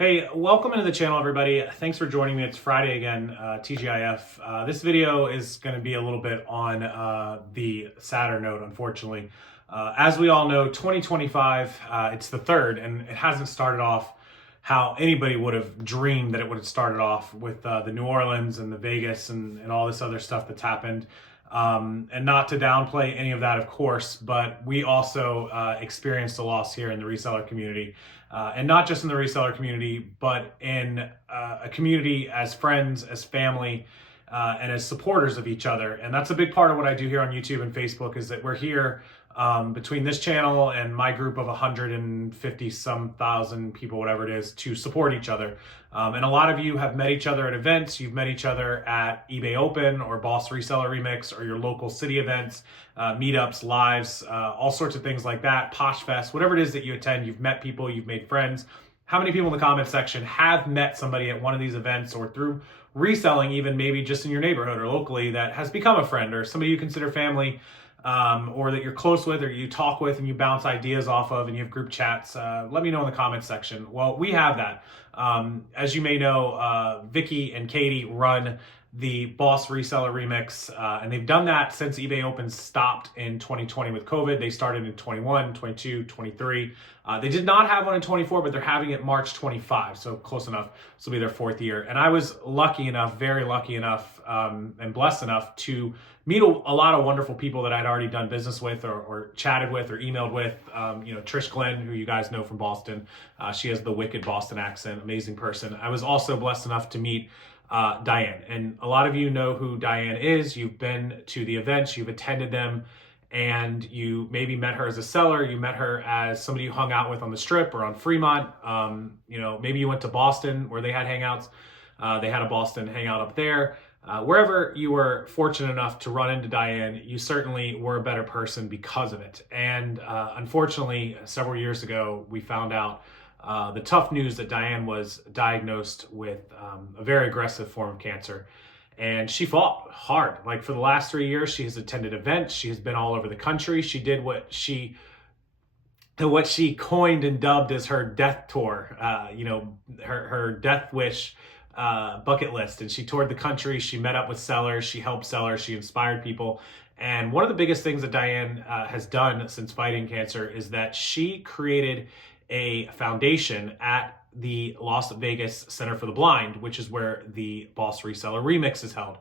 Hey, welcome into the channel, everybody. Thanks for joining me. It's Friday again, TGIF. This video is going to be a little bit on the sadder note, unfortunately. As we all know, 2025, it's the third, and it hasn't started off how anybody would have dreamed that it would have started off with the New Orleans and the Vegas and all this other stuff that's happened. And not to downplay any of that, of course, but we also experienced a loss here in the reseller community. And not just in the reseller community, but in a community as friends, as family, and as supporters of each other. And that's a big part of what I do here on YouTube and Facebook, is that we're here between this channel and my group of 150 some thousand people, whatever it is, to support each other. And a lot of you have met each other at events. You've met each other at eBay Open or Boss Reseller Remix or your local city events, meetups, lives, all sorts of things like that, Posh Fest, whatever it is that you attend. You've met people, you've made friends. How many people in the comment section have met somebody at one of these events or through reselling, even maybe just in your neighborhood or locally, that has become a friend or somebody you consider family, or that you're close with or you talk with and you bounce ideas off of and you have group chats? Let me know in the comments section. Well, we have that. As you may know, Vicky and Katie run the Boss Reseller Remix, and they've done that since eBay Open stopped in 2020 with COVID. They started in 21, 22, 23. They did not have one in 24, but they're having it March 25, so close enough. This will be their fourth year. And I was lucky enough, very lucky enough, and blessed enough to meet a lot of wonderful people that I'd already done business with or chatted with or emailed with. Trish Glenn, who you guys know from Boston. She has the wicked Boston accent, amazing person. I was also blessed enough to meet Diane. And a lot of you know who Diane is. You've been to the events, you've attended them, and you maybe met her as a seller. You met her as somebody you hung out with on the Strip or on Fremont. Maybe you went to Boston where they had hangouts. They had a Boston hangout up there. Wherever you were fortunate enough to run into Diane, you certainly were a better person because of it. And unfortunately, several years ago, we found out the tough news that Diane was diagnosed with a very aggressive form of cancer. And she fought hard. Like, for the last 3 years, she has attended events. She has been all over the country. She did what she coined and dubbed as her death tour, her death wish bucket list. And she toured the country. She met up with sellers. She helped sellers. She inspired people. And one of the biggest things that Diane has done since fighting cancer is that she created a foundation at the Las Vegas Center for the Blind, which is where the Boss Reseller Remix is held.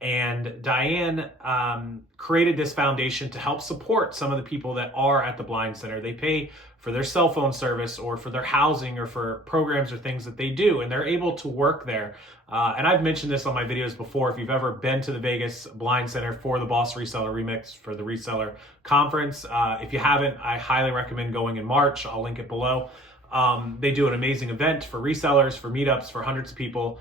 And Diane created this foundation to help support some of the people that are at the Blind Center. They pay for their cell phone service or for their housing or for programs or things that they do, and they're able to work there. And I've mentioned this on my videos before. If you've ever been to the Vegas Blind Center for the Boss Reseller Remix, for the Reseller Conference, if you haven't, I highly recommend going in March. I'll link it below. They do an amazing event for resellers, for meetups, for hundreds of people.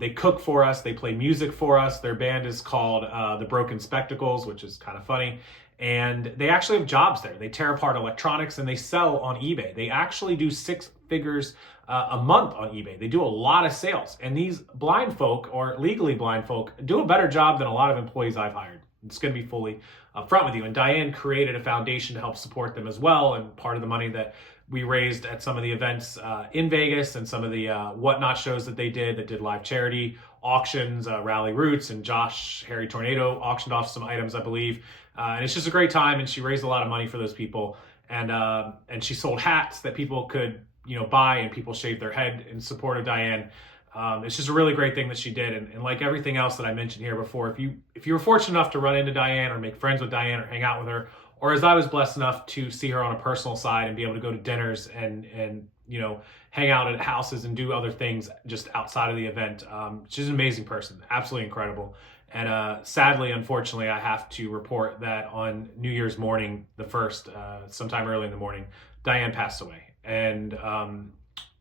They cook for us. They play music for us. Their band is called the Broken Spectacles, which is kind of funny. And they actually have jobs there. They tear apart electronics and they sell on eBay. They actually do 6 figures a month on eBay. They do a lot of sales. And these blind folk, or legally blind folk, do a better job than a lot of employees I've hired. It's going to be fully upfront with you. And Diane created a foundation to help support them as well. And part of the money that we raised at some of the events in Vegas and some of the whatnot shows that they did live charity auctions, Rally Roots, and Josh Harry Tornado auctioned off some items, I believe. And it's just a great time. And she raised a lot of money for those people. And she sold hats that people could, buy, and people shaved their head in support of Diane. It's just a really great thing that she did. And like everything else that I mentioned here before, if you were fortunate enough to run into Diane or make friends with Diane or hang out with her, or as I was blessed enough to see her on a personal side and be able to go to dinners and hang out at houses and do other things just outside of the event. She's an amazing person, absolutely incredible. And sadly, unfortunately, I have to report that on New Year's morning, the 1st, sometime early in the morning, Diane passed away. And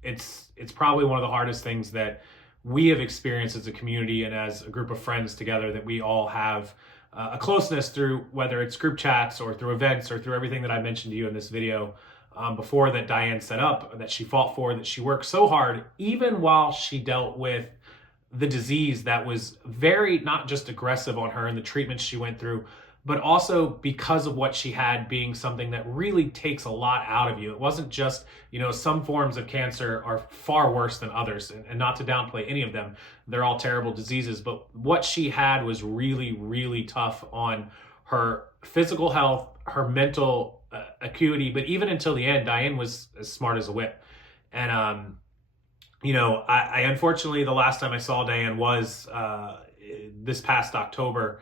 it's probably one of the hardest things that we have experienced as a community and as a group of friends together, that we all have a closeness through, whether it's group chats or through events or through everything that I mentioned to you in this video before, that Diane set up, that she fought for, that she worked so hard, even while she dealt with the disease that was very, not just aggressive on her and the treatments she went through, but also because of what she had being something that really takes a lot out of you. It wasn't just, some forms of cancer are far worse than others, and not to downplay any of them. They're all terrible diseases, but what she had was really, really tough on her physical health, her mental acuity, but even until the end, Diane was as smart as a whip. And, I unfortunately, the last time I saw Diane was this past October,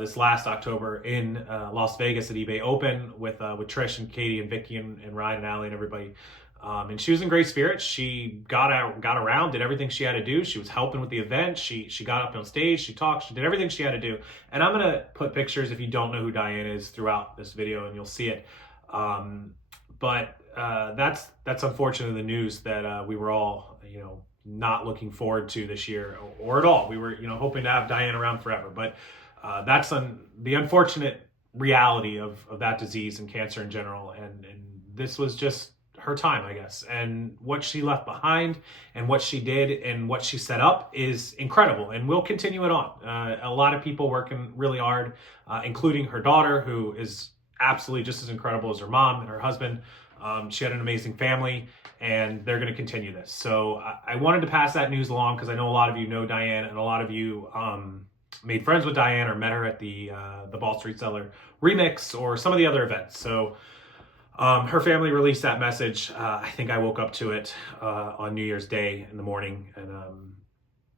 this last October in Las Vegas at eBay Open with Trish and Katie and Vicky and Ryan and Allie and everybody. And she was in great spirits. She got around, did everything she had to do. She was helping with the event. She got up on stage, she talked, she did everything she had to do. And I'm gonna put pictures, if you don't know who Diane is, throughout this video, and you'll see it. But that's unfortunately the news that we were all, not looking forward to this year or at all. We were, hoping to have Diane around forever, but that's the unfortunate reality of that disease and cancer in general. And this was just her time, I guess. And what she left behind and what she did and what she set up is incredible, and we'll continue it on. A lot of people working really hard, including her daughter, who is absolutely just as incredible as her mom and her husband. She had an amazing family, and they're going to continue this. So I wanted to pass that news along because I know a lot of you know Diane, and a lot of you made friends with Diane or met her at the Boss Reseller Remix or some of the other events. So her family released that message. I think I woke up to it on New Year's Day in the morning, and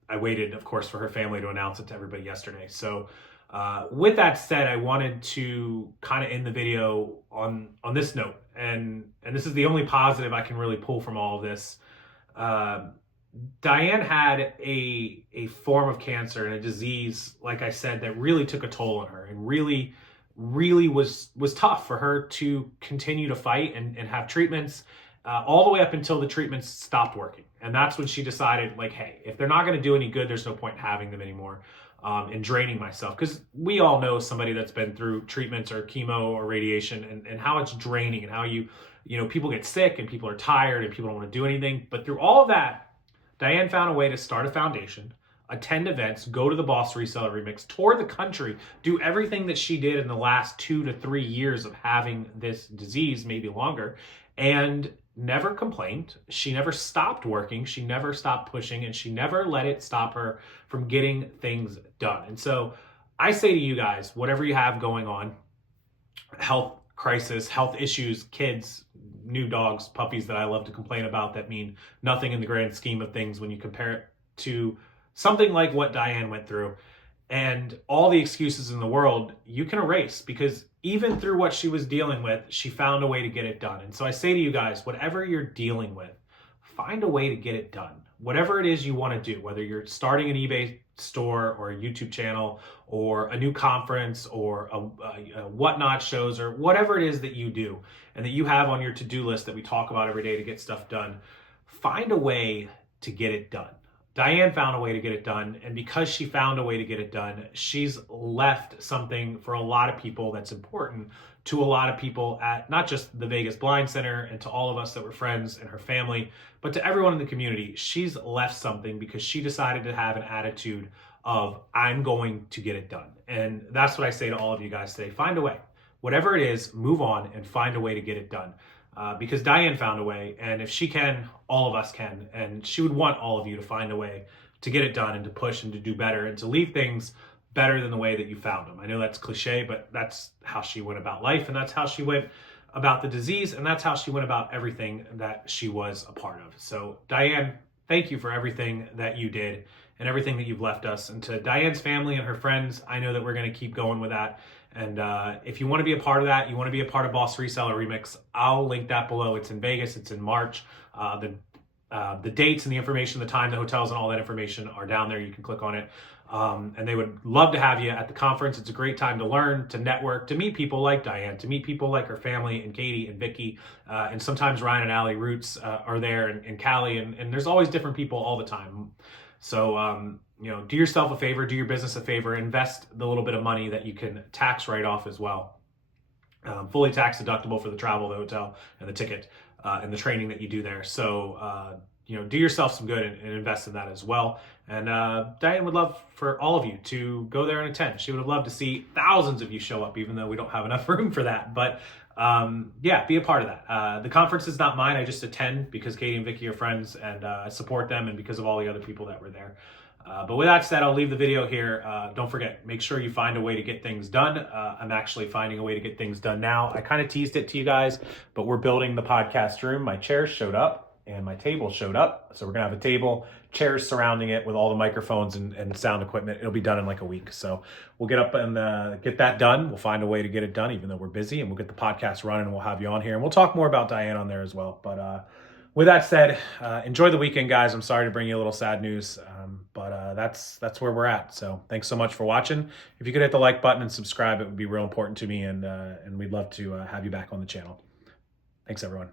I waited, of course, for her family to announce it to everybody yesterday. So with that said, I wanted to kind of end the video on this note, and this is the only positive I can really pull from all of this. Diane had a form of cancer and a disease, like I said, that really took a toll on her, and really was tough for her to continue to fight and have treatments all the way up until the treatments stopped working. And that's when she decided, like, hey, if they're not going to do any good, there's no point in having them anymore, and draining myself. Because we all know somebody that's been through treatments or chemo or radiation, and how it's draining, and how people get sick and people are tired and people don't want to do anything. But through all of that, Diane found a way to start a foundation, attend events, go to the Boss Reseller Remix, tour the country, do everything that she did in the last 2 to 3 years of having this disease, maybe longer, and never complained. She never stopped working. She never stopped pushing, and she never let it stop her from getting things done. And so I say to you guys, whatever you have going on, health crisis, health issues, kids, new dogs, puppies that I love to complain about that mean nothing in the grand scheme of things when you compare it to something like what Diane went through, and all the excuses in the world you can erase, because even through what she was dealing with, she found a way to get it done. And so I say to you guys, whatever you're dealing with, find a way to get it done. Whatever it is you want to do, whether you're starting an eBay store or a YouTube channel or a new conference or a whatnot shows, or whatever it is that you do and that you have on your to-do list that we talk about every day to get stuff done, find a way to get it done. Diane found a way to get it done, and because she found a way to get it done, she's left something for a lot of people that's important to a lot of people at not just the Vegas Blind Center and to all of us that were friends and her family, but to everyone in the community. She's left something because she decided to have an attitude of, I'm going to get it done. And that's what I say to all of you guys today. Find a way. Whatever it is, move on and find a way to get it done. Because Diane found a way, and if she can, all of us can. And she would want all of you to find a way to get it done and to push and to do better and to leave things better than the way that you found them. I know that's cliche, but that's how she went about life, and that's how she went about the disease, and that's how she went about everything that she was a part of. So Diane, thank you for everything that you did and everything that you've left us. And to Diane's family and her friends, I know that we're going to keep going with that. And if you want to be a part of that, you want to be a part of Boss Reseller Remix, I'll link that below. It's in Vegas. It's in March. The dates and the information, the time, the hotels, and all that information are down there. You can click on it. And they would love to have you at the conference. It's a great time to learn, to network, to meet people like Diane, to meet people like her family and Katie and Vicky. And sometimes Ryan and Allie Roots are there, and Callie. And there's always different people all the time. So, do yourself a favor, do your business a favor, invest the little bit of money that you can tax write off as well. Fully tax deductible for the travel, the hotel, and the ticket, and the training that you do there. So do yourself some good and invest in that as well. And Diane would love for all of you to go there and attend. She would have loved to see thousands of you show up, even though we don't have enough room for that. But yeah, be a part of that. The conference is not mine. I just attend because Katie and Vicky are friends, and I support them, and because of all the other people that were there. But with that said, I'll leave the video here. Don't forget, make sure you find a way to get things done. I'm actually finding a way to get things done now. I kind of teased it to you guys, but we're building the podcast room. My chairs showed up and my table showed up. So we're gonna have a table, chairs surrounding it with all the microphones and sound equipment. It'll be done in like a week. So we'll get up and get that done. We'll find a way to get it done, even though we're busy, and we'll get the podcast running, and we'll have you on here, and we'll talk more about Diane on there as well. But with that said, enjoy the weekend, guys. I'm sorry to bring you a little sad news, but that's where we're at. So thanks so much for watching. If you could hit the like button and subscribe, it would be real important to me, and we'd love to have you back on the channel. Thanks, everyone.